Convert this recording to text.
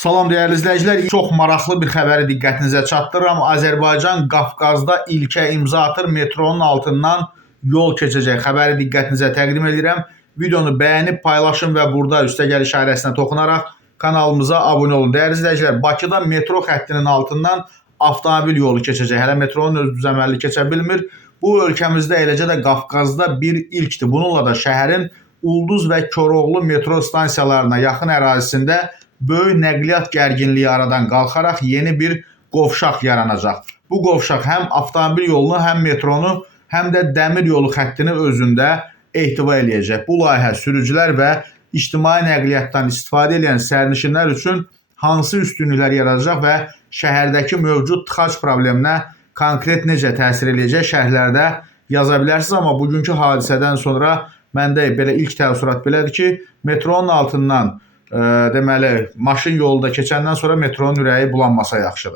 Salam dəyərli izləyicilər, çox maraqlı bir xəbəri diqqətinizə çatdırıram. Azərbaycan Qafqazda ilkə imza atır, metronun altından yol keçəcək. Xəbəri diqqətinizə təqdim edirəm. Videonu bəyənib paylaşın və burada üstəgəl işarəsinə toxunaraq kanalımıza abunə olun. Dəyərli izləyicilər, Bakıda metro xəttinin altından avtomobil yolu keçəcək. Hələ metronun öz düzəməlli keçə bilmir. Bu ölkəmizdə, eləcə də Qafqazda bir ilkdir. Bununla da şəhərin Ulduz və Koroğlu metro stansiyalarına yaxın ərazisində böyük nəqliyyat gərginliyi aradan qalxaraq yeni bir qovşaq yaranacaq. Bu qovşaq həm avtomobil yolunu, həm metronu, həm də dəmir yolu xəttini özündə ehtiva eləyəcək. Bu layihə sürücülər və ictimai nəqliyyatdan istifadə edən sərnişinlər üçün hansı üstünlüklər yaradacaq və şəhərdəki mövcud tıxac probleminə konkret necə təsir eləyəcək şərhlərdə yaza bilərsiniz. Amma bugünkü hadisədən sonra məndə belə ilk təəssürat belədir ki, metronun altından deməli, maşın yolda keçəndən sonra metronun ürəyi bulanmasa yaxşıdır.